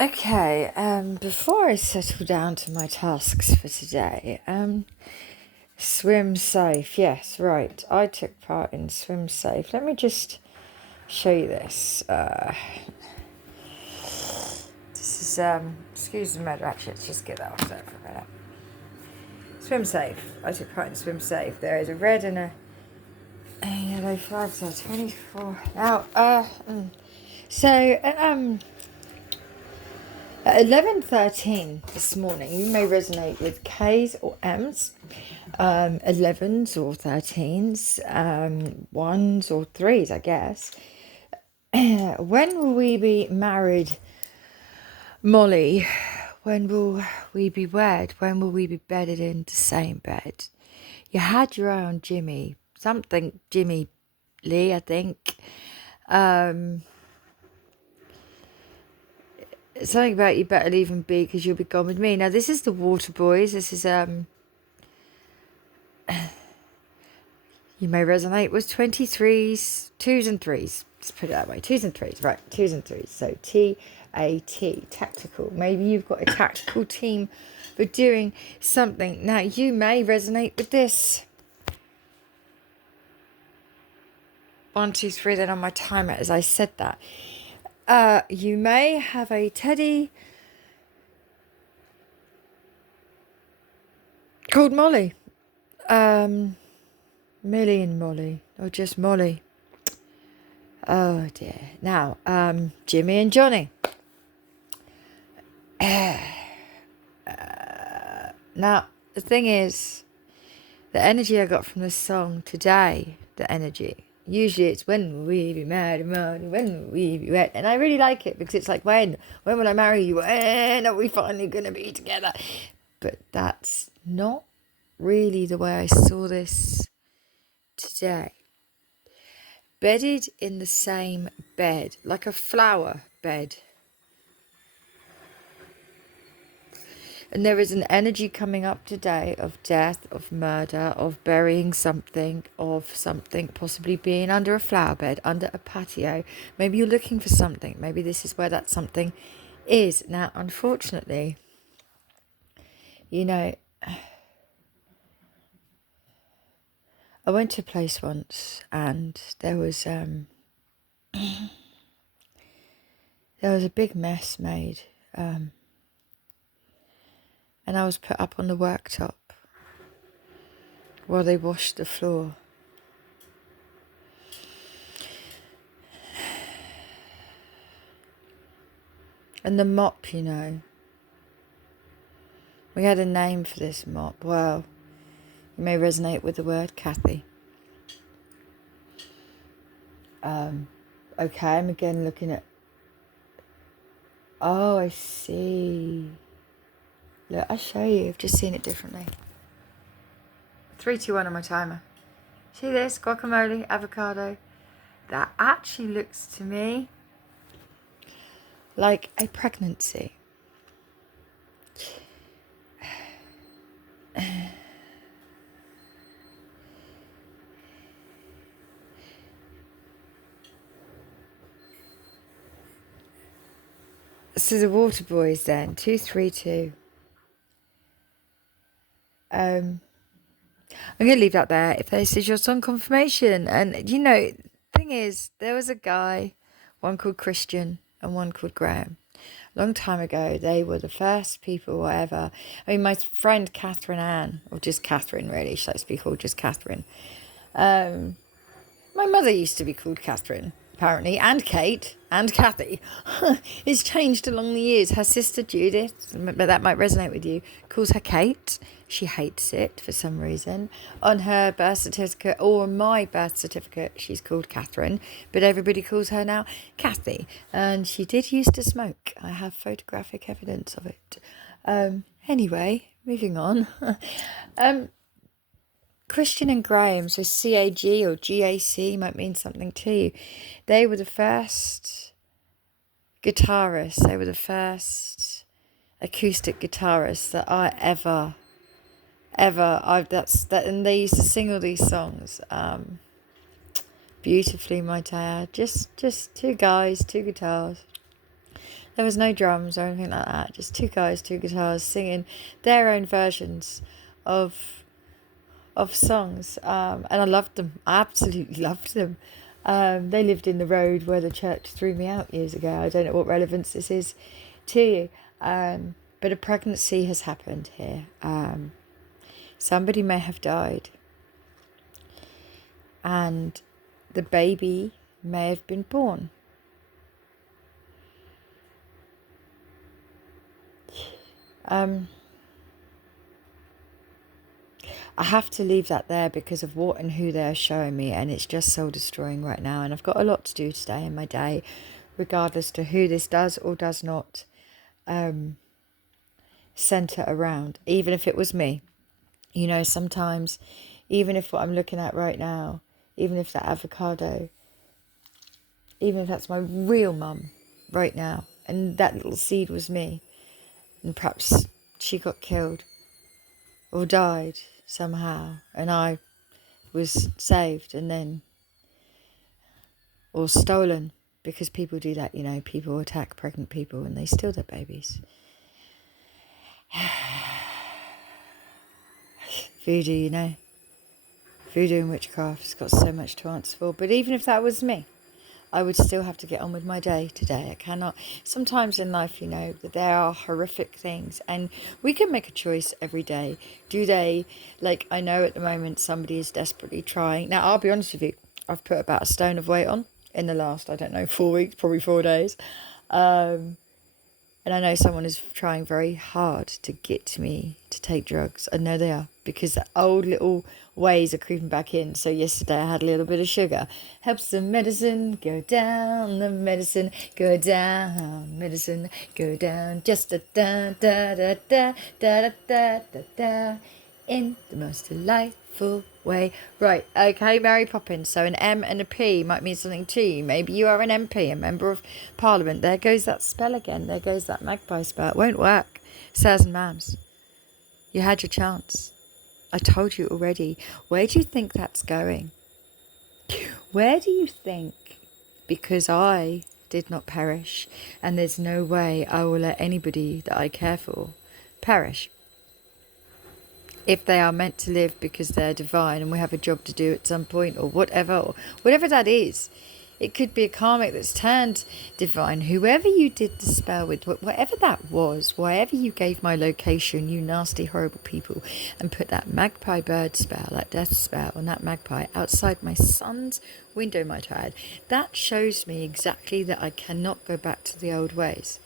Okay, before I settle down to my tasks for today, swim safe. Yes, right. I took part in swim safe. Let me just show you this. This is, excuse the murder, actually, let's just get that off there for a minute. Swim safe. I took part in swim safe. There is a red and a yellow flag, so 24. Now, at 11:13 this morning, you may resonate with K's or M's, 11s or 13s, 1s or 3s, I guess. When will we be married, Molly? When will we be wed? When will we be bedded in the same bed? You had your eye on Jimmy, something Jimmy Lee, I think. Something about you better leave and be because you'll be gone with me. Now, this is the Water Boys. This is, you may resonate with 23s, 2s and 3s. Let's put it that way. 2s and 3s, right. 2s and 3s. So TAT, tactical. Maybe you've got a tactical team for doing something. Now, you may resonate with this. 1, 2, 3, then on my timer as I said that. You may have a teddy called Molly. Millie and Molly, or just Molly. Oh dear. Now, Jimmy and Johnny. Now, the thing is, the energy I got from this song today, the energy, usually it's when will we be married, when will we be wed? And I really like it because it's like, when will I marry you? When are we finally going to be together? But that's not really the way I saw this today. Bedded in the same bed, like a flower bed. And there is an energy coming up today of death, of murder, of burying something, of something possibly being under a flower bed, under a patio. Maybe you're looking for something. Maybe this is where that something is. Now, unfortunately, you know, I went to a place once and there was a big mess made. And I was put up on the worktop while they washed the floor. And the mop, you know, we had a name for this mop. Well, you may resonate with the word Kathy. Okay, I'm again looking at... Oh, I see. Look, I'll show you. I've just seen it differently. 3, 2, 1 on my timer. See this? Guacamole, avocado. That actually looks to me like a pregnancy. So the Water Boys then, 2, 3, 2. I'm going to leave that there if this is your song confirmation. And, you know, thing is, there was a guy, one called Christian and one called Graham. A long time ago, they were the first people ever. I mean, my friend Catherine Ann, or just Catherine really, she likes to be called just Catherine. My mother used to be called Catherine, apparently, and Kate, and Kathy. It's changed along the years. Her sister Judith, but that might resonate with you, calls her Kate. She hates it for some reason. On her birth certificate, or my birth certificate, she's called Catherine, but everybody calls her now Kathy. And she did used to smoke. I have photographic evidence of it. Anyway, moving on. Christian and Graham, so CAG or GAC might mean something to you. They were the first guitarists. They were the first acoustic guitarists that I ever. And they used to sing all these songs beautifully, might I add. Just 2 guys, 2 guitars. There was no drums or anything like that. Just two guys, two guitars singing their own versions of songs. And I loved them. I absolutely loved them. They lived in the road where the church threw me out years ago. I don't know what relevance this is to you. But a pregnancy has happened here. Somebody may have died. And the baby may have been born. I have to leave that there because of what and who they're showing me, and it's just soul destroying right now. And I've got a lot to do today in my day, regardless to who this does or does not center around. Even if it was me, you know, sometimes, even if what I'm looking at right now, even if that avocado, even if that's my real mum right now, and that little seed was me, and perhaps she got killed or died somehow, and I was saved, and then, or stolen, because people do that, you know, people attack pregnant people and they steal their babies. Voodoo, you know, voodoo and witchcraft's got so much to answer for. But even if that was me, I would still have to get on with my day today. I cannot. Sometimes in life, you know, that there are horrific things, and we can make a choice every day. Do they, like, I know at the moment somebody is desperately trying. Now, I'll be honest with you, I've put about a stone of weight on in the last, I don't know, 4 weeks, probably 4 days. And I know someone is trying very hard to get me to take drugs. I know they are, because the old little ways are creeping back in. So yesterday I had a little bit of sugar. Helps the medicine go down, the medicine go down, medicine go down. Just a da da da da da da da da, in the most delightful way. Right, okay, Mary Poppins. So an M and a P might mean something to you. Maybe you are an MP, a Member of Parliament. There goes that spell again. There goes that magpie spell. It won't work. Sirs and ma'ams, you had your chance. I told you already. Where do you think that's going? Where do you think? Because I did not perish, and there's no way I will let anybody that I care for perish. If they are meant to live because they're divine and we have a job to do at some point, or whatever that is. It could be a karmic that's turned divine. Whoever you did the spell with, whatever that was, wherever you gave my location, you nasty, horrible people, and put that magpie bird spell, that death spell on that magpie outside my son's window, might I add, that shows me exactly that I cannot go back to the old ways.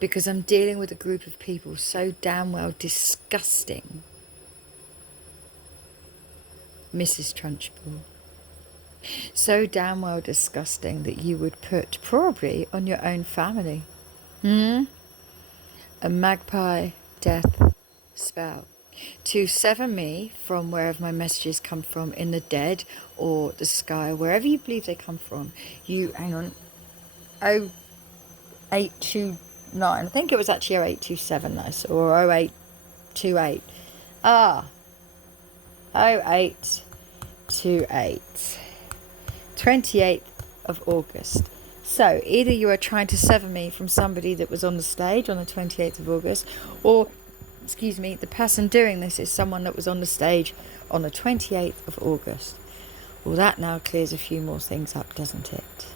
Because I'm dealing with a group of people so damn well disgusting. Mrs. Trunchbull. So damn well disgusting that you would put probably on your own family. A magpie death spell. To sever me from wherever my messages come from, in the dead or the sky, wherever you believe they come from. You, hang on, 0829, I think it was actually 0827 that I saw, or 0828. 0828. 28th of August. So either you are trying to sever me from somebody that was on the stage on the 28th of August, or, excuse me, the person doing this is someone that was on the stage on the 28th of August. Well, that now clears a few more things up, doesn't it?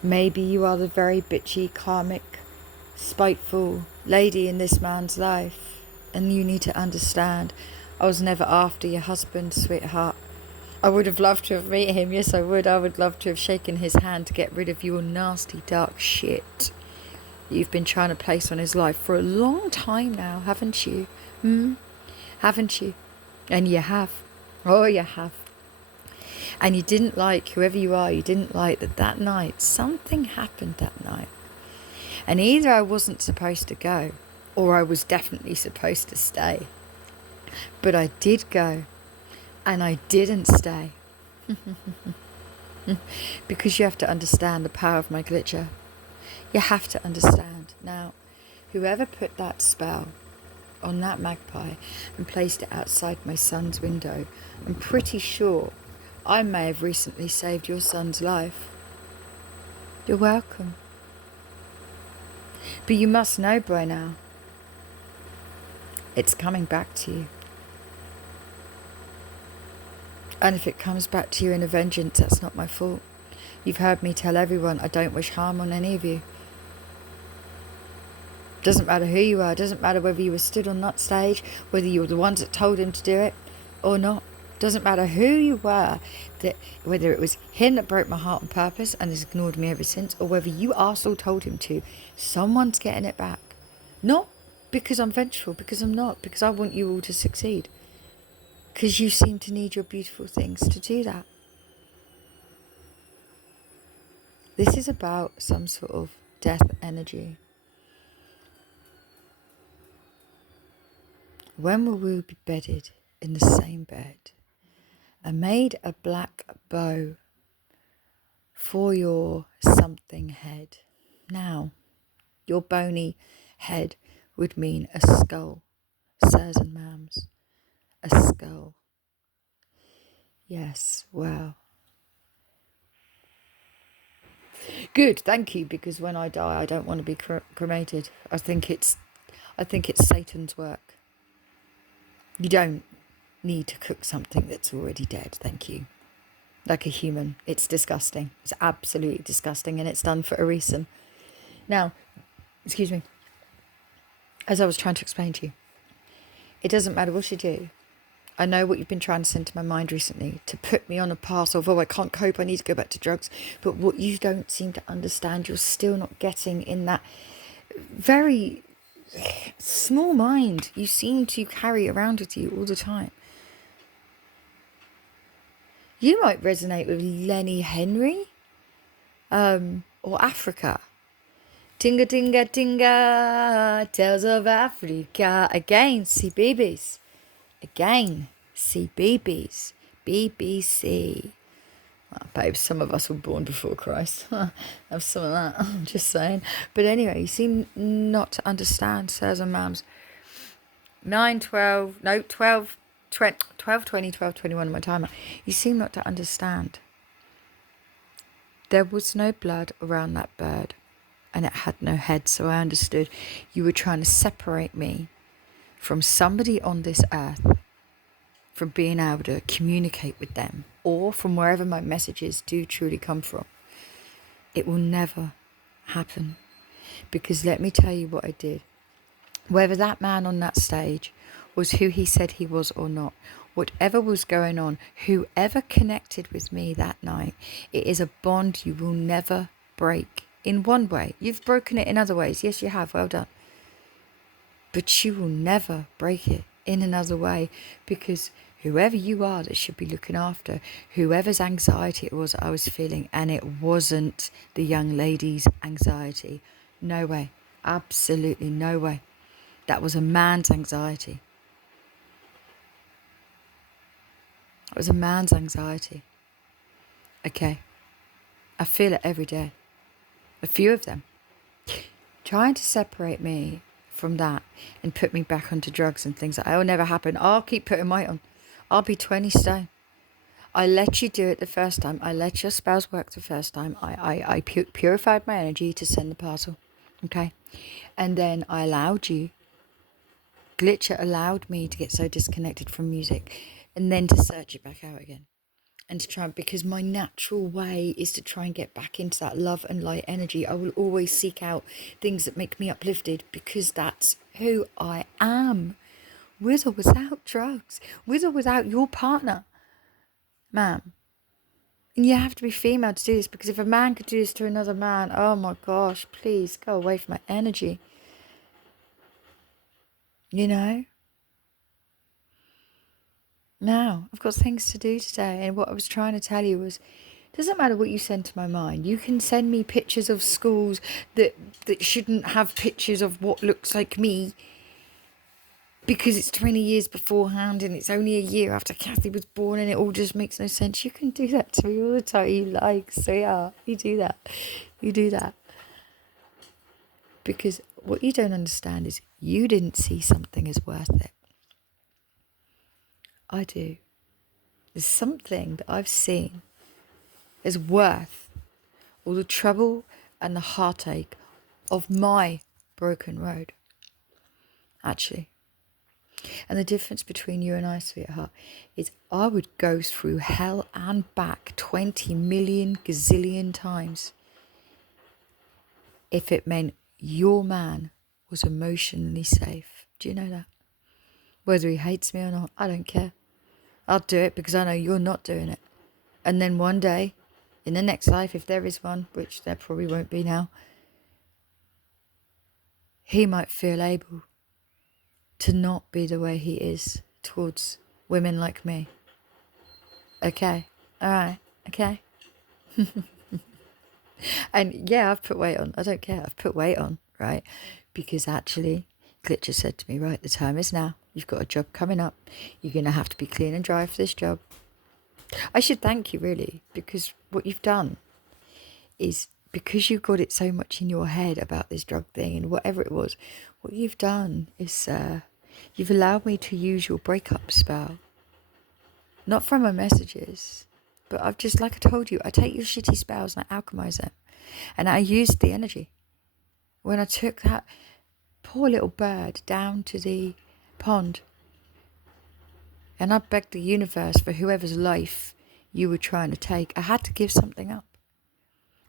Maybe you are the very bitchy, karmic, spiteful lady in this man's life, and you need to understand, I was never after your husband, sweetheart. I would have loved to have met him, yes I would. I would love to have shaken his hand to get rid of your nasty dark shit you've been trying to place on his life for a long time now, haven't you? Haven't you? And you have. Oh, you have. And you didn't like, whoever you are, you didn't like that night. Something happened that night. And either I wasn't supposed to go, or I was definitely supposed to stay. But I did go. And I didn't stay. Because you have to understand the power of my glitcher. You have to understand. Now, whoever put that spell on that magpie and placed it outside my son's window, I'm pretty sure I may have recently saved your son's life. You're welcome. But you must know by now, it's coming back to you. And if it comes back to you in a vengeance, that's not my fault. You've heard me tell everyone I don't wish harm on any of you. Doesn't matter who you are. Doesn't matter whether you were stood on that stage, whether you were the ones that told him to do it or not. Doesn't matter who you were, that whether it was him that broke my heart on purpose and has ignored me ever since, or whether you arsehole told him to, someone's getting it back. Not because I'm vengeful, because I'm not, because I want you all to succeed. Because you seem to need your beautiful things to do that. This is about some sort of death energy. When will we be bedded in the same bed? I made a black bow for your something head. Now, your bony head would mean a skull, sirs and ma'ams. A skull. Yes, well. Good, thank you, because when I die, I don't want to be cremated. I think it's Satan's work. You don't need to cook something that's already dead, thank you. Like a human. It's disgusting. It's absolutely disgusting, and it's done for a reason. Now, excuse me, as I was trying to explain to you, it doesn't matter what you do. I know what you've been trying to send to my mind recently, to put me on a path of, oh, I can't cope, I need to go back to drugs. But what you don't seem to understand, you're still not getting in that very small mind you seem to carry around with you all the time. You might resonate with Lenny Henry, or Africa. Tinga tinga tinga, tales of Africa. Again, see babies. Again, see babies. BBC. Well, babe, some of us were born before Christ. Have some of that, I'm just saying. But anyway, you seem not to understand, sirs and ma'ams. 12, 20, 12, 21 on my timer. You seem not to understand. There was no blood around that bird, and it had no head, so I understood you were trying to separate me from somebody on this earth, from being able to communicate with them, or from wherever my messages do truly come from. It will never happen, because let me tell you what I did. Whether that man on that stage was who he said he was or not, whatever was going on, whoever connected with me that night, it is a bond you will never break. In one way, you've broken it in other ways. Yes, you have. Well done. But you will never break it in another way, because whoever you are that should be looking after, whoever's anxiety it was I was feeling, and it wasn't the young lady's anxiety. No way. Absolutely no way. That was a man's anxiety. It was a man's anxiety. Okay. I feel it every day. A few of them. Trying to separate me from that and put me back onto drugs and things like that will never happen. I'll keep putting weight on. I'll be 20 stone. I let you do it the first time. I let your spouse work the first time. I purified my energy to send the parcel. Okay. And then I allowed you. Glitcher allowed me to get so disconnected from music, and then to search it back out again, and to try, because my natural way is to try and get back into that love and light energy. I will always seek out things that make me uplifted, because that's who I am, with or without drugs, with or without your partner, ma'am. And you have to be female to do this, because if a man could do this to another man, oh my gosh, please go away from my energy. You know? Now, I've got things to do today, and what I was trying to tell you was, it doesn't matter what you send to my mind. You can send me pictures of schools that shouldn't have pictures of what looks like me, because it's 20 years beforehand and it's only a year after Kathy was born, and it all just makes no sense. You can do that to me all the time you like, sweetheart. You do that. You do that. Because what you don't understand is you didn't see something as worth it. I do. There's something that I've seen as worth all the trouble and the heartache of my broken road, actually. And the difference between you and I, sweetheart, is I would go through hell and back 20 million gazillion times if it meant your man was emotionally safe. Do you know that? Whether he hates me or not, I don't care. I'll do it because I know you're not doing it. And then one day, in the next life, if there is one, which there probably won't be now, he might feel able to not be the way he is towards women like me. Okay? Alright? Okay? And yeah, I've put weight on. I don't care. I've put weight on, right? Because actually, Glitcher said to me, right, the time is now. You've got a job coming up. You're going to have to be clean and dry for this job. I should thank you, really, because what you've done is, because you got it so much in your head about this drug thing and whatever it was, what you've done is you've allowed me to use your breakup spell. Not from my messages, but I've just, like I told you, I take your shitty spells and I alchemize them. And I used the energy. When I took that poor little bird down to the pond, and I begged the universe for whoever's life you were trying to take, I had to give something up.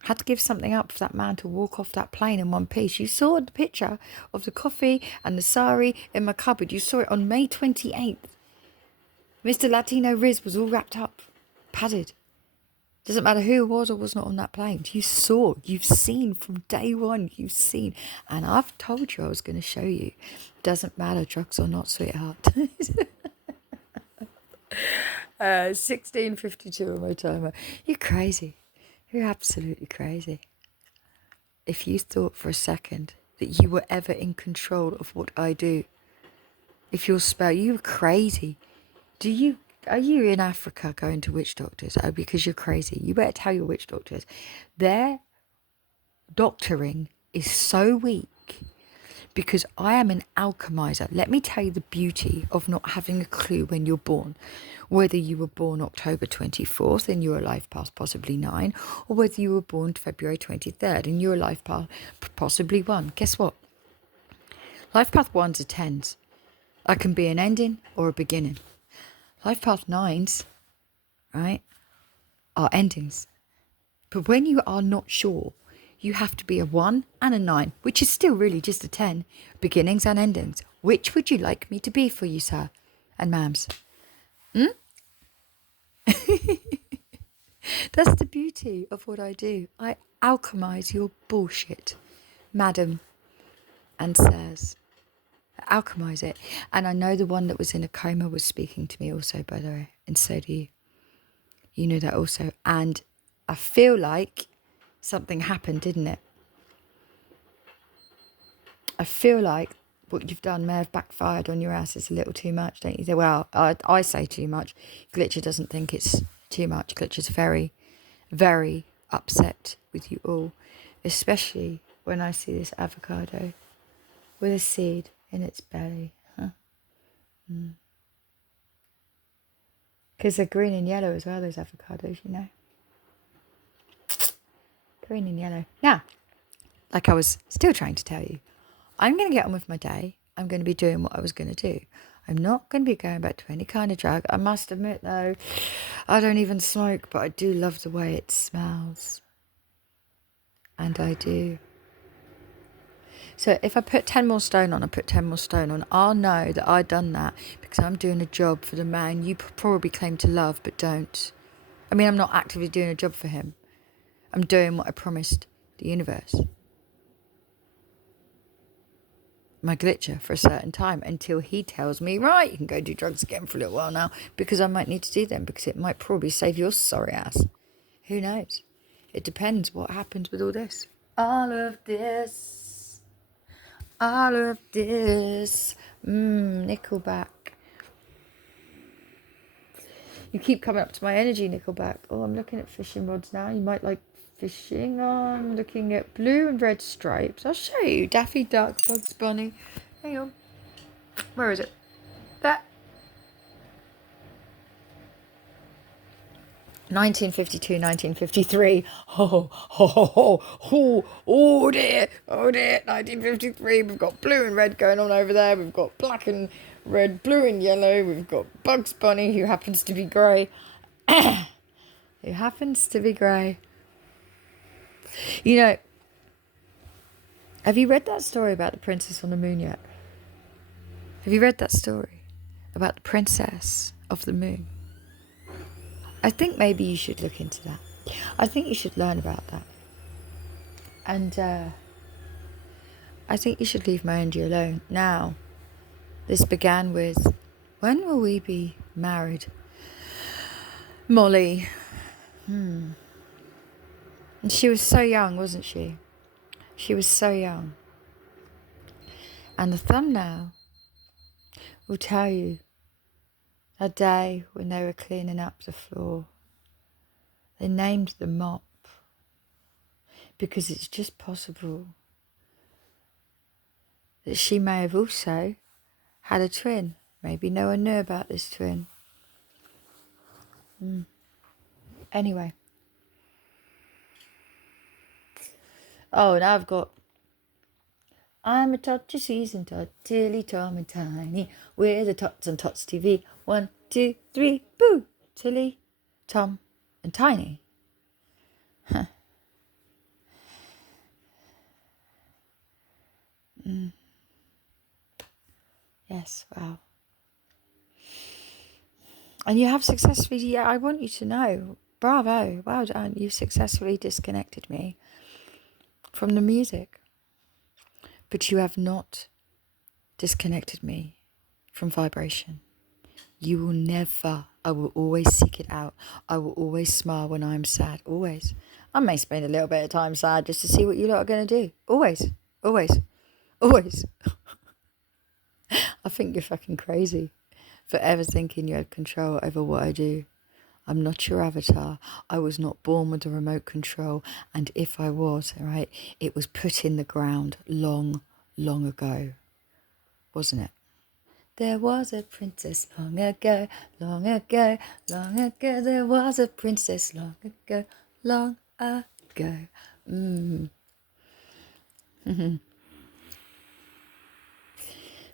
I had to give something up for that man to walk off that plane in one piece. You saw the picture of the coffee and the sari in my cupboard. You saw it on May 28th. Mr. Latino Riz was all wrapped up, padded. Doesn't matter who was or was not on that plane. You saw, you've seen from day one, you've seen. And I've told you I was going to show you. Doesn't matter, drugs or not, sweetheart. 16:52 on my timer. You're crazy. You're absolutely crazy. If you thought for a second that you were ever in control of what I do, if you're you're crazy. Are you in Africa going to witch doctors? Oh, because you're crazy. You better tell your witch doctors. Their doctoring is so weak because I am an alchemizer. Let me tell you the beauty of not having a clue when you're born. Whether you were born October 24th and you're a life path possibly 9, or whether you were born February 23rd and you're a life path possibly 1. Guess what? Life path 1s are 10s. I can be an ending or a beginning. Life path 9s, right, are endings. But when you are not sure, you have to be a 1 and a 9, which is still really just a 10, beginnings and endings. Which would you like me to be for you, sir and ma'ams? That's the beauty of what I do. I alchemize your bullshit, madam and sirs. Alchemize it. And I know the one that was in a coma was speaking to me also, by the way, and so do you. You know that also. And I feel like something happened, didn't it? I feel like what you've done may have backfired on your ass. It's a little too much, don't you think? Well, I say too much. Glitcher doesn't think it's too much. Glitcher's very, very upset with you all, especially when I see this avocado with a seed in its belly. Because they're green and yellow as well, those avocados, you know. Green and yellow. Now, like I was still trying to tell you, I'm going to get on with my day. I'm going to be doing what I was going to do. I'm not going to be going back to any kind of drug. I must admit, though, I don't even smoke, but I do love the way it smells. And I do. So if I put 10 more stone on, I put 10 more stone on. I'll know that I've done that because I'm doing a job for the man you probably claim to love but don't. I mean, I'm not actively doing a job for him. I'm doing what I promised the universe. My glitcher for a certain time until he tells me, right, you can go do drugs again for a little while now because I might need to do them because it might probably save your sorry ass. Who knows? It depends what happens with all this. All of this. Nickelback. You keep coming up to my energy, Nickelback. Oh, I'm looking at fishing rods now. You might like fishing. I'm looking at blue and red stripes. I'll show you. Daffy Duck, Bugs Bunny. Hang on. Where is it? That. 1952, 1953. Oh dear, oh dear. 1953. We've got blue and red going on over there. We've got black and red, blue and yellow. We've got Bugs Bunny, who happens to be grey. Who happens to be grey. You know, have you read that story about the princess on the moon yet? Have you read that story about the princess of the moon? I think maybe you should look into that. I think you should learn about that. And I think you should leave my Angie alone. Now, this began with, when will we be married? Molly. And she was so young, wasn't she? She was so young. And the thumbnail will tell you a day when they were cleaning up the floor. They named the mop because it's just possible that she may have also had a twin. Maybe no one knew about this twin. Anyway. Oh, now I've got... I'm a touch of season tot, Tilly, Tom and Tiny. We're the Tots on Tots TV. 1, 2, 3, boo! Tilly, Tom and Tiny. Huh. Yes, wow. And you have successfully, yeah, I want you to know, bravo, well done, you've successfully disconnected me from the music. But you have not disconnected me from vibration. You will never, I will always seek it out. I will always smile when I'm sad, always. I may spend a little bit of time sad just to see what you lot are going to do. Always, always, always. I think you're fucking crazy for ever thinking you had control over what I do. I'm not your avatar. I was not born with a remote control. And if I was, right, it was put in the ground long, long ago. Wasn't it? There was a princess long ago, long ago, long ago. There was a princess long ago, long ago.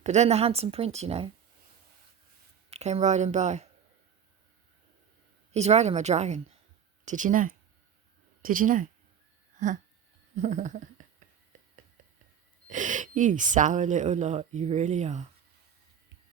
But then the handsome prince, you know, came riding by. He's riding my dragon. Did you know? Did you know? Huh? You sour little lot, you really are.